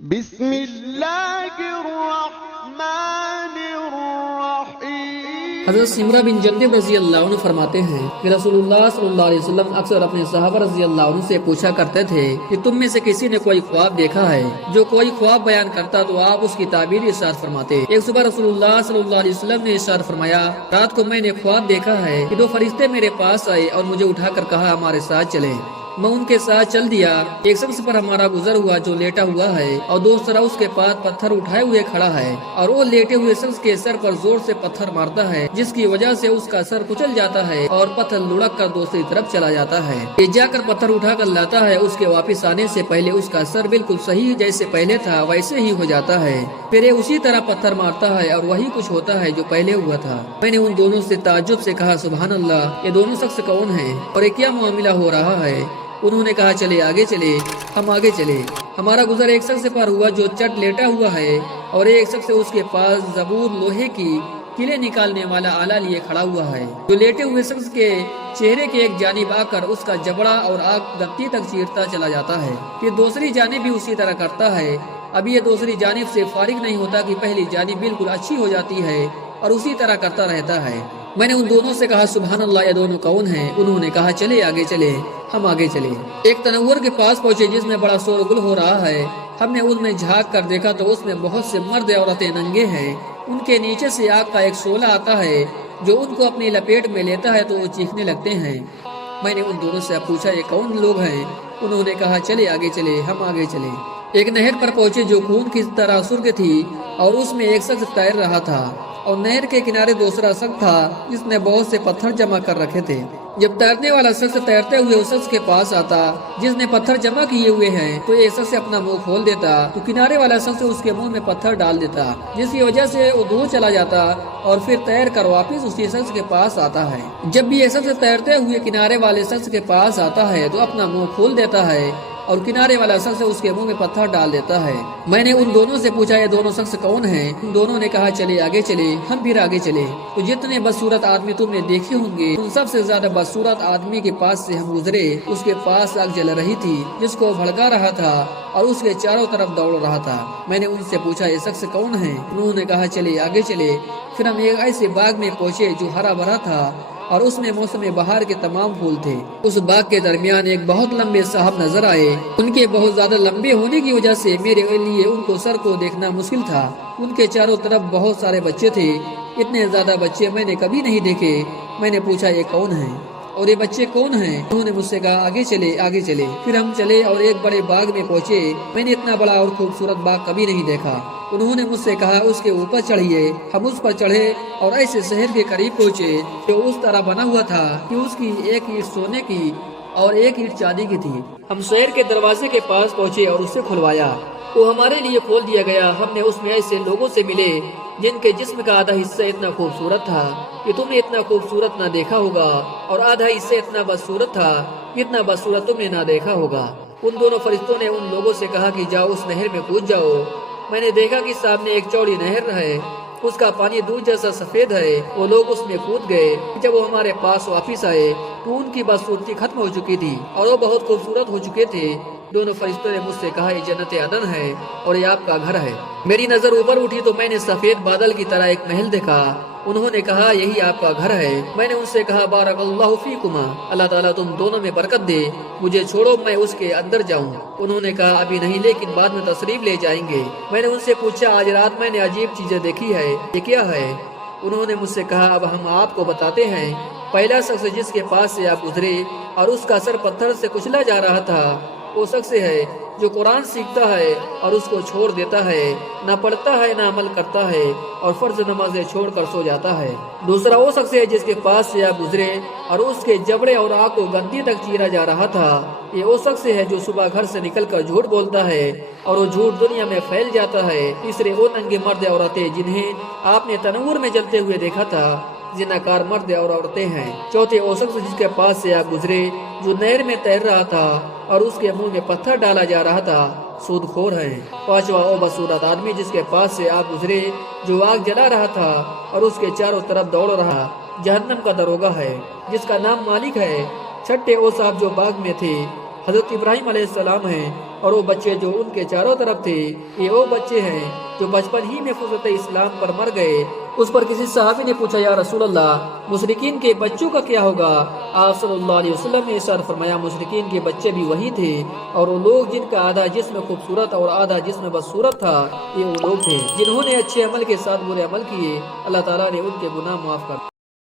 بسم اللہ الرحمن الرحیم۔ حضرت سمرہ بن جندب رضی اللہ عنہ فرماتے ہیں کہ رسول اللہ صلی اللہ علیہ وسلم اکثر اپنے صحابہ رضی اللہ عنہ سے پوچھا کرتے تھے کہ تم میں سے کسی نے کوئی خواب دیکھا ہے؟ جو کوئی خواب بیان کرتا تو آپ اس کی تعبیر ارشاد فرماتے۔ ایک صبح رسول اللہ صلی اللہ علیہ وسلم نے ارشاد فرمایا، رات کو میں نے خواب دیکھا ہے کہ 2 فرشتے میرے پاس آئے اور مجھے اٹھا کر کہا ہمارے ساتھ چلیں۔ میں ان کے ساتھ چل دیا۔ ایک شخص پر ہمارا گزر ہوا جو لیٹا ہوا ہے اور دوسرا اس کے پاس پتھر اٹھائے ہوئے کھڑا ہے، اور وہ لیٹے ہوئے شخص کے سر پر زور سے پتھر مارتا ہے جس کی وجہ سے اس کا سر کچل جاتا ہے اور پتھر لڑک کر دوسری طرف چلا جاتا ہے۔ یہ جا کر پتھر اٹھا کر لاتا ہے، اس کے واپس آنے سے پہلے اس کا سر بالکل صحیح جیسے پہلے تھا ویسے ہی ہو جاتا ہے۔ پھر یہ اسی طرح پتھر مارتا ہے اور وہی کچھ ہوتا ہے جو پہلے ہوا تھا۔ میں نے ان دونوں سے تعجب سے کہا، سبحان اللہ، یہ دونوں شخص کون ہیں اور یہ کیا معاملہ ہو رہا ہے؟ انہوں نے کہا، چلے آگے چلے۔ ہم آگے چلے۔ ہمارا گزر ایک شخص پر ہوا جو چٹ لیٹا ہوا ہے اور ایک شخص اس کے پاس زبور لوہے کی کلے نکالنے والا آلہ لیے کھڑا ہوا ہے، جو لیٹے ہوئے شخص کے چہرے کے ایک جانب آ کر اس کا جبڑا اور آنکھ گتی تک چیرتا چلا جاتا ہے، پھر دوسری جانب بھی اسی طرح کرتا ہے۔ ابھی یہ دوسری جانب سے فارغ نہیں ہوتا کہ پہلی جانب بالکل اچھی ہو جاتی ہے اور اسی طرح کرتا رہتا ہے۔ میں نے ان دونوں سے کہا، سبحان اللہ، یہ دونوں کون ہیں؟ انہوں نے کہا، چلے آگے چلے۔ ہم آگے چلے۔ ایک تنور کے پاس پہنچے جس میں بڑا شور گل ہو رہا ہے۔ ہم نے اس میں جھانک کر دیکھا تو اس میں بہت سے مرد عورتیں ننگے ہیں۔ ان کے نیچے سے آگ کا ایک شعلہ آتا ہے جو ان کو اپنی لپیٹ میں لیتا ہے تو وہ چیخنے لگتے ہیں۔ میں نے ان دونوں سے پوچھا، یہ کون لوگ ہیں؟ انہوں نے کہا، چلے آگے چلے۔ ہم آگے چلے۔ ایک نہر پر پہنچے جو خون کی طرح سرخ تھی اور اس میں ایک شخص تیر رہا تھا، اور نہر کے کنارے دوسرا شخص تھا جس نے بہت سے پتھر جمع کر رکھے تھے۔ جب تیرنے والا شخص تیرتے ہوئے اس شخص کے پاس آتا جس نے پتھر جمع کیے ہوئے ہیں تو یہ شخص اپنا منہ کھول دیتا تو کنارے والا شخص اس کے منہ میں پتھر ڈال دیتا، جس کی وجہ سے وہ دور چلا جاتا اور پھر تیر کر واپس اسی شخص کے پاس آتا ہے۔ جب بھی یہ شخص تیرتے ہوئے کنارے والے شخص کے پاس آتا ہے تو اپنا منہ کھول دیتا ہے اور کنارے والا شخص اس کے منہ میں پتھر ڈال دیتا ہے۔ میں نے ان دونوں سے پوچھا، یہ دونوں شخص کون ہیں؟ ان دونوں نے کہا، چلے آگے چلے۔ ہم پھر آگے چلے تو جتنے بدصورت آدمی تم نے دیکھے ہوں گے ان سب سے زیادہ بدصورت آدمی کے پاس سے ہم گزرے۔ اس کے پاس آگ جل رہی تھی جس کو بھڑکا رہا تھا اور اس کے چاروں طرف دوڑ رہا تھا۔ میں نے ان سے پوچھا، یہ شخص کون ہیں؟ انہوں نے کہا، چلے آگے چلے۔ پھر ہم ایک ایسے باغ میں پہنچے جو ہرا بھرا تھا اور اس میں موسم بہار کے تمام پھول تھے۔ اس باغ کے درمیان ایک بہت لمبے صاحب نظر آئے۔ ان کے بہت زیادہ لمبے ہونے کی وجہ سے میرے لیے ان کو سر کو دیکھنا مشکل تھا۔ ان کے چاروں طرف بہت سارے بچے تھے۔ اتنے زیادہ بچے میں نے کبھی نہیں دیکھے۔ میں نے پوچھا، یہ کون ہیں اور یہ بچے کون ہیں؟ انہوں نے مجھ سے کہا، آگے چلے آگے چلے۔ پھر ہم چلے اور ایک بڑے باغ میں پہنچے۔ میں نے اتنا بڑا اور خوبصورت باغ کبھی نہیں دیکھا۔ انہوں نے مجھ سے کہا، اس کے اوپر چڑھیے۔ ہم اس پر چڑھے اور ایسے شہر کے قریب پہنچے جو اس طرح بنا ہوا تھا کہ اس کی ایک اینٹ سونے کی اور ایک اینٹ چاندی کی تھی۔ ہم شہر کے دروازے کے پاس پہنچے اور اسے کھلوایا۔ وہ ہمارے لیے کھول دیا گیا۔ ہم نے اس میں ایسے لوگوں سے ملے جن کے جسم کا آدھا حصہ اتنا خوبصورت تھا کہ تم نے اتنا خوبصورت نہ دیکھا ہوگا، اور آدھا حصہ اتنا بدصورت تھا کہ اتنا بدصورت تم نے نہ دیکھا ہوگا۔ ان دونوں فرشتوں نے ان لوگوں سے کہا کہ جاؤ اس نہر میں کود جاؤ۔ میں نے دیکھا کہ سامنے ایک چوڑی نہر ہے، اس کا پانی دودھ جیسا سفید ہے۔ وہ لوگ اس میں کود گئے۔ جب وہ ہمارے پاس واپس آئے تو ان کی بدصورتی ختم ہو چکی تھی اور وہ بہت خوبصورت ہو چکے تھے۔ دونوں فرشتوں نے مجھ سے کہا، یہ جنت عدن ہے اور یہ آپ کا گھر ہے۔ میری نظر اوپر اٹھی تو میں نے سفید بادل کی طرح ایک محل دیکھا۔ انہوں نے کہا، یہی آپ کا گھر ہے۔ میں نے ان سے کہا، بارک اللہ فیکما، اللہ تعالیٰ تم دونوں میں برکت دے، مجھے چھوڑو میں اس کے اندر جاؤں۔ انہوں نے کہا، ابھی نہیں، لیکن بعد میں تشریف لے جائیں گے۔ میں نے ان سے پوچھا، آج رات میں نے عجیب چیزیں دیکھی ہے، یہ کیا ہے؟ انہوں نے مجھ سے کہا، اب ہم آپ کو بتاتے ہیں۔ پہلا شخص جس کے پاس سے آپ گزرے اور اس کا سر پتھر سے کچلا جا رہا تھا، وہ شخص ہے جو قرآن سیکھتا ہے اور اس کو چھوڑ دیتا ہے، نہ پڑھتا ہے نہ عمل کرتا ہے، اور فرض نمازیں چھوڑ کر سو جاتا ہے۔ دوسرا وہ شخص ہے جس کے پاس سے آپ گزرے اور اس کے جبڑے اور آنکھ کو گندی تک چیرا جا رہا تھا۔ یہ وہ شخص ہے جو صبح گھر سے نکل کر جھوٹ بولتا ہے اور وہ جھوٹ دنیا میں پھیل جاتا ہے۔ تیسرے وہ ننگے مرد عورتیں جنہیں آپ نے تنور میں جلتے ہوئے دیکھا تھا، زناکار مرد اور عورتیں ہیں۔ چوتھے وہ شخص جس کے پاس سے آپ گزرے جو نہر میں تیر رہا تھا اور اس کے منہ میں پتھر ڈالا جا رہا تھا، سود خور ہے۔ پانچواں وہ بدصورت آدمی جس کے پاس سے آپ گزرے جو آگ جلا رہا تھا اور اس کے چاروں طرف دوڑ رہا، جہنم کا دروگہ ہے جس کا نام مالک ہے۔ چھٹے وہ صاحب جو باغ میں تھے، حضرت ابراہیم علیہ السلام ہیں۔ اور وہ بچے جو ان کے چاروں طرف تھے یہ وہ بچے ہیں جو بچپن ہی میں فطرت اسلام پر مر گئے۔ اس پر کسی صحابی نے پوچھا یا رسول اللہ مشرکین کے بچوں کا کیا ہوگا؟ آپ صلی اللہ علیہ وسلم نے ارشاد فرمایا مشرکین کے بچے بھی وہی تھے، اور وہ لوگ جن کا آدھا جسم خوبصورت اور آدھا جسم بدصورت تھا یہ وہ لوگ تھے جنہوں نے اچھے عمل کے ساتھ برے عمل کیے، اللہ تعالیٰ نے ان کے گناہ معاف کر